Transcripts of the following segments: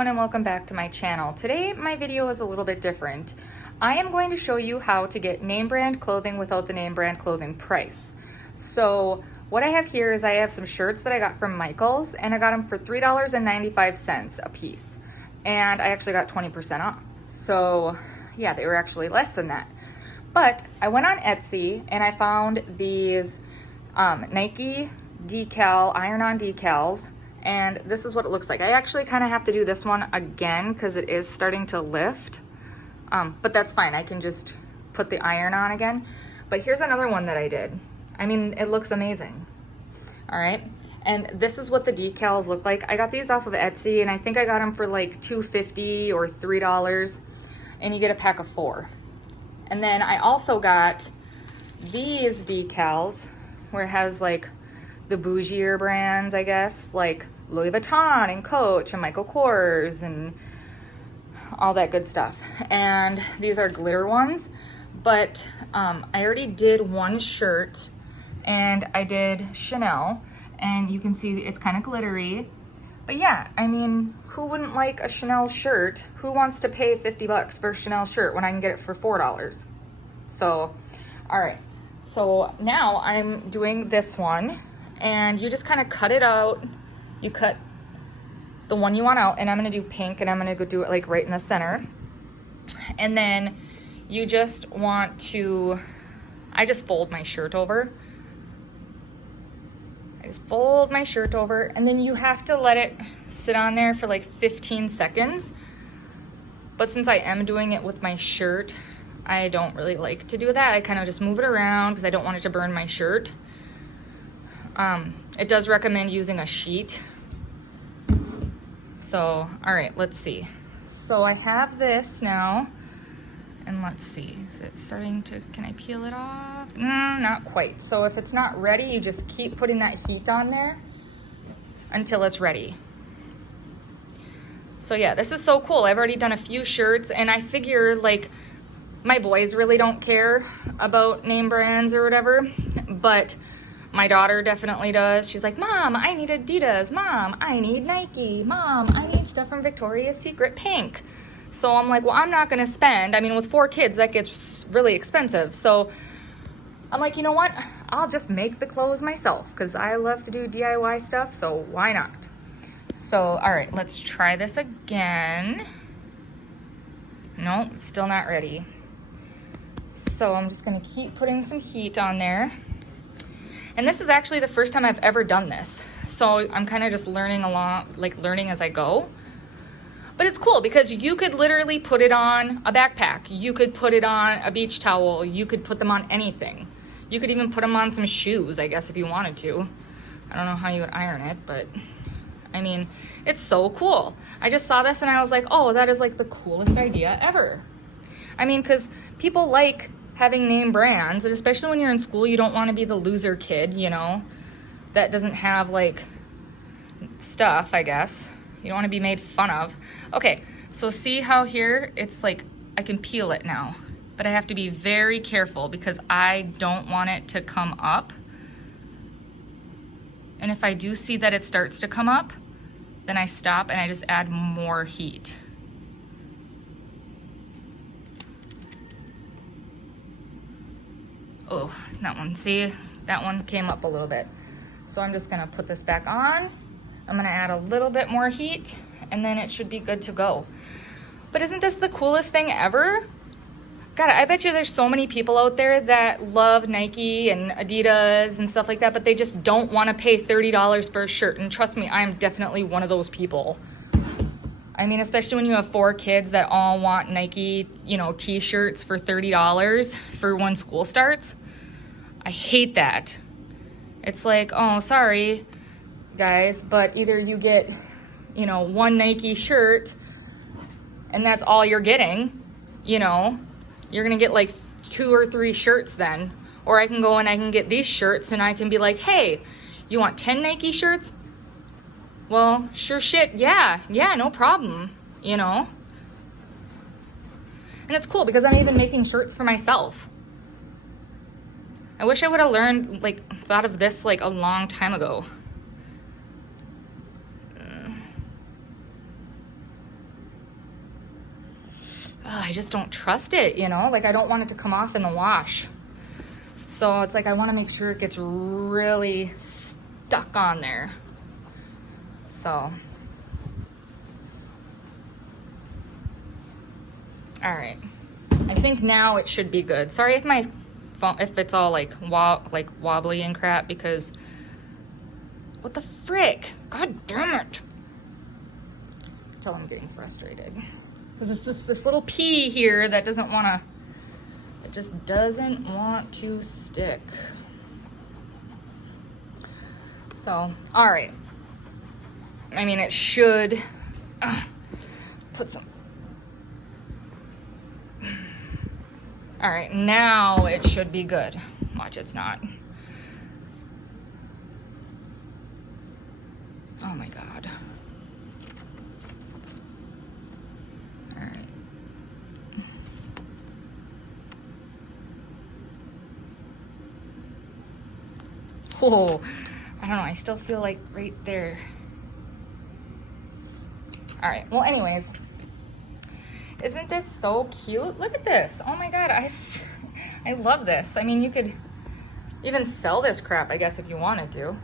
everyone and welcome back to my channel. Today my video is a little bit different. I am going to show you how to get name brand clothing without the name brand clothing price. So what I have here is I have some shirts that I got from Michaels and I got them for $3.95 a piece. And I actually got 20% off. So yeah, they were actually less than that. But I went on Etsy and I found these Nike iron-on decals. And this is what it looks like. I actually kind of have to do this one again because it is starting to lift. But that's fine. I can just put the iron on again. But here's another one that I did. I mean, it looks amazing. All right. And this is what the decals look like. I got these off of Etsy and I think I got them for like $2.50 or $3. And you get a pack of 4. And then I also got these decals where it has like the bougier brands, I guess, like Louis Vuitton and Coach and Michael Kors and all that good stuff. And these are glitter ones, but I already did one shirt and I did Chanel, and you can see it's kind of glittery. But yeah, I mean, who wouldn't like a Chanel shirt? Who wants to pay 50 bucks for a Chanel shirt when I can get it for $4? So, all right. So now I'm doing this one. And you just kind of cut it out. You cut the one you want out, and I'm gonna do pink, and I'm gonna go do it like right in the center. And then you just want to, I just fold my shirt over. And then you have to let it sit on there for like 15 seconds. But since I am doing it with my shirt, I don't really like to do that. I kind of just move it around because I don't want it to burn my shirt. It does recommend using a sheet. So, all right, let's see. So I have this now, and let's see, is it starting to, can I peel it off? Not quite. So if it's not ready, you just keep putting that heat on there until it's ready. So yeah, this is so cool. I've already done a few shirts, and I figure like my boys really don't care about name brands or whatever, but my daughter definitely does. She's like, Mom, I need Adidas. Mom, I need Nike. Mom, I need stuff from Victoria's Secret pink. So I'm like, well, I'm not going to spend. I mean, with 4 kids, that gets really expensive. So I'm like, you know what? I'll just make the clothes myself because I love to do DIY stuff. So why not? So, all right, let's try this again. Nope, still not ready. So I'm just going to keep putting some heat on there. And this is actually the first time I've ever done this. So I'm kind of just learning along, like learning as I go. But it's cool because you could literally put it on a backpack. You could put it on a beach towel. You could put them on anything. You could even put them on some shoes, I guess, if you wanted to. I don't know how you would iron it, but I mean, it's so cool. I just saw this and I was like, oh, that is like the coolest idea ever. I mean, because people like having name brands, and especially when you're in school, you don't want to be the loser kid, you know, that doesn't have like stuff, I guess. You don't want to be made fun of. Okay, so see how here it's like I can peel it now, but I have to be very careful because I don't want it to come up. And if I do see that it starts to come up, then I stop and I just add more heat. Oh, that one, see, that one came up a little bit. So I'm just gonna put this back on. I'm gonna add a little bit more heat and then it should be good to go. But isn't this the coolest thing ever? God, I bet you there's so many people out there that love Nike and Adidas and stuff like that, but they just don't wanna pay $30 for a shirt. And trust me, I'm definitely one of those people. I mean, especially when you have 4 kids that all want Nike, you know, t-shirts for $30 for when school starts. I hate that. It's like, oh, sorry, guys, but either you get, you know, one Nike shirt and that's all you're getting, you know. You're going to get like 2 or 3 shirts then. Or I can go and I can get these shirts and I can be like, hey, you want 10 Nike shirts? Well, sure shit, yeah, no problem, you know. And it's cool because I'm even making shirts for myself. I wish I would have learned, like, thought of this like a long time ago. I just don't trust it, you know? Like I don't want it to come off in the wash. So it's like I want to make sure it gets really stuck on there. So, all right. I think now it should be good. Sorry if my phone, if it's all like wobbly and crap, because what the frick? God damn it. Until I'm getting frustrated. Because it's just this little pea here that doesn't want to, it just doesn't want to stick. So, all right. I mean, it should put some. All right, now it should be good. Watch, it's not. Oh my God. All right. Oh, I don't know. I still feel like right there. All right. Well, anyways, isn't this so cute? Look at this. Oh my God. I love this. I mean, you could even sell this crap, I guess, if you wanted to.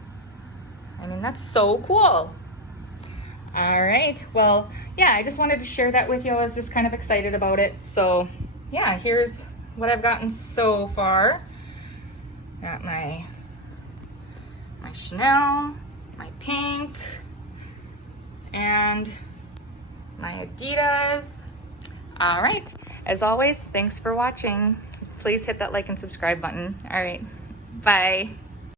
I mean, that's so cool. All right. Well, yeah, I just wanted to share that with you. I was just kind of excited about it. So yeah, here's what I've gotten so far. Got my Chanel, my pink, and my Adidas. All right. As always, thanks for watching. Please hit that like and subscribe button. All right. Bye.